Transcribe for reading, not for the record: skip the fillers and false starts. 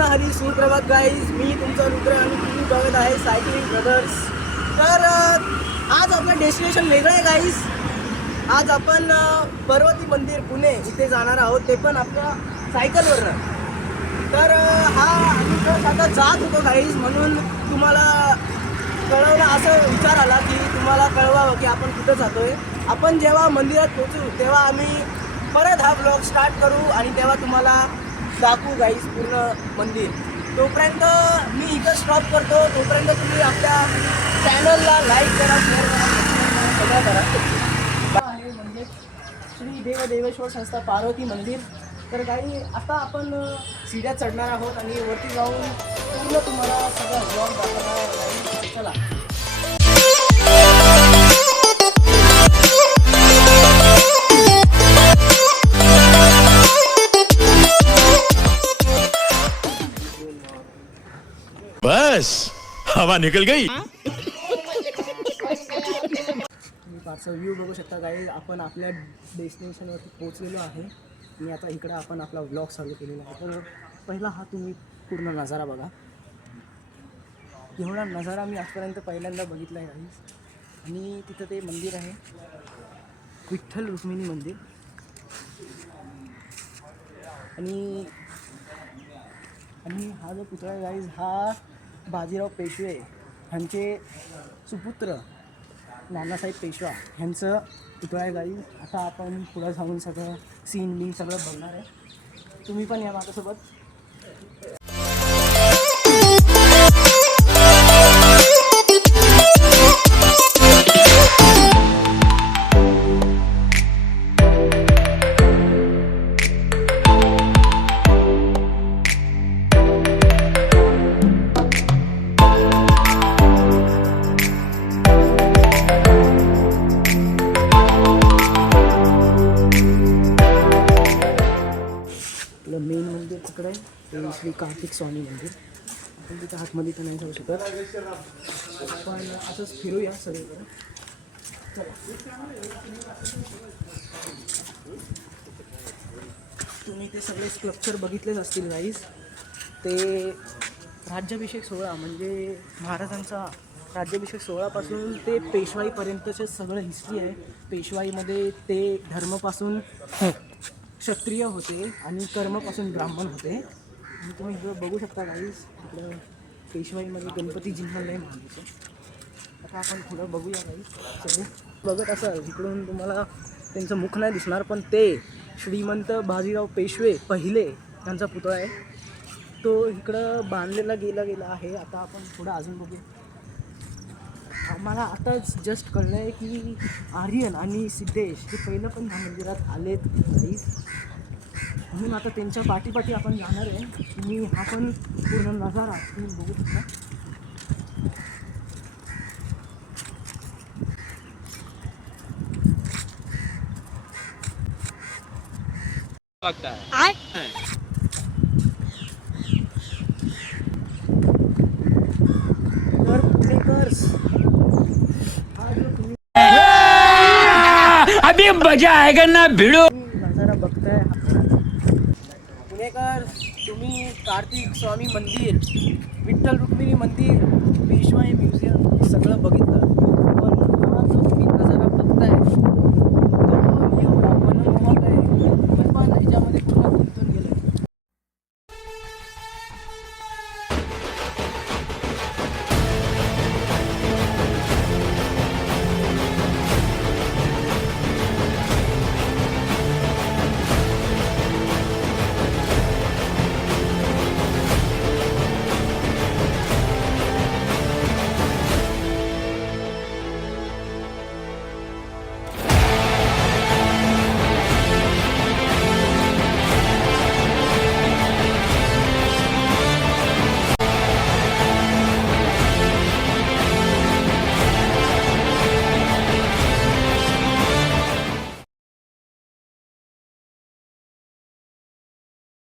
हरी सुप्रभात गाईज, मी तुमचा रुद्र आणि तुम्ही बघत आहे सायकलिंग ब्रदर्स. तर आज आपलं डेस्टिनेशन वेगळं आहे गाईज. आज आपण पर्वती मंदिर पुणे इथे जाणार आहोत, ते पण आपल्या सायकलवरनं. तर आम्ही आता जात होतो गाईज, म्हणून तुम्हाला कळवलं, असं विचार आला की तुम्हाला कळवावं की आपण कुठं जातो आहे. आपण जेव्हा मंदिरात पोहोचू तेव्हा आम्ही परत हा ब्लॉग स्टार्ट करू आणि तेव्हा तुम्हाला दाखवू गाईज पूर्ण मंदिर. तोपर्यंत मी इथं स्टॉप करतो. तोपर्यंत तुम्ही आपल्या चॅनलला लाईक करा, शेअर करा, सगळं करा. आहे म्हणजे श्री देवदेवेश्वर संस्था पार्वती मंदिर. तर काही आता आपण सीड्या चढणार आहोत आणि वरती जाऊन पूर्ण तुम्हाला सगळं ब्लॉग दाखवणार आहे. चला. बस हवा निकल गई. तुम्ही फारसा व्ह्यू बघू शकता काही. आपण आपल्या डेस्टिनेशनवरती पोहोचलेलो आहे आणि आता इकडे आपण आपला व्लॉग चालू केलेला आहे. तर पहिला हा तुम्ही पूर्ण नजारा बघा. एवढा नजारा मी आजपर्यंत पहिल्यांदा बघितला आहे काही. आणि तिथं ते मंदिर आहे, विठ्ठल रुक्मिणी मंदिर. आणि हा जो पुतळा आहे गाईज, हा बाजीराव पेशवे ह्यांचे सुपुत्र नानासाहेब पेशवा ह्यांचं पुतळा आहे गाईज. आता आपण पुढं जाऊन सगळं सीन बिन सगळं बघणार आहे. तुम्ही पण या माझ्यासोबत. मेन मंदिर तिकडे आहे, ते श्री कार्तिक स्वामी मंदिर. आपण तिथं आतमध्ये तर नाही जाऊ शकत, पण असंच फिरूया सगळीकडे. तुम्ही ते सगळे स्ट्रक्चर बघितलेच असतील गाईज. ते राज्याभिषेक सोहळा म्हणजे महाराजांचा राज्याभिषेक सोहळापासून ते पेशवाईपर्यंतचे सगळं हिस्ट्री आहे. पेशवाईमध्ये ते धर्मापासून क्षत्रिय होते आणि कर्मपासून ब्राह्मण होते. आणि तुम्ही इकडं बघू शकता गाईज, इकडं पेशवाईमध्ये गणपतीजींना लय मानायचं. आता आपण थोडं बघूया गाईज. सगळे बघत असाल इकडून तुम्हाला त्यांचं मुख नाही दिसणार, पण ते श्रीमंत बाजीराव पेशवे पहिले त्यांचा पुतळा आहे. तो इकडं बांधलेला गेला आहे. आता आपण थोडं अजून बघूया. आम्हाला आताच जस्ट कळलं आहे की आर्यन आणि सिद्धेश हे पहिलं पण ह्या मंदिरात आलेत गाईज. म्हणून आता त्यांच्या पाठीपाठी आपण जाणार आहे. तुम्ही हा पण पूर्ण नजारा तुम्ही बघू शकता. तर पुणेकर्स, हा जो तुम्ही अभी मजा आएगा ना भिड़ो. नजारा बघताय पुणेकर, तुम्ही कार्तिक स्वामी मंदिर, विठ्ठल रुक्मिणी मंदिर, पेशवाई म्युझियम सगळं बघितलं, पण हा जो तुम्ही नजारा बघताय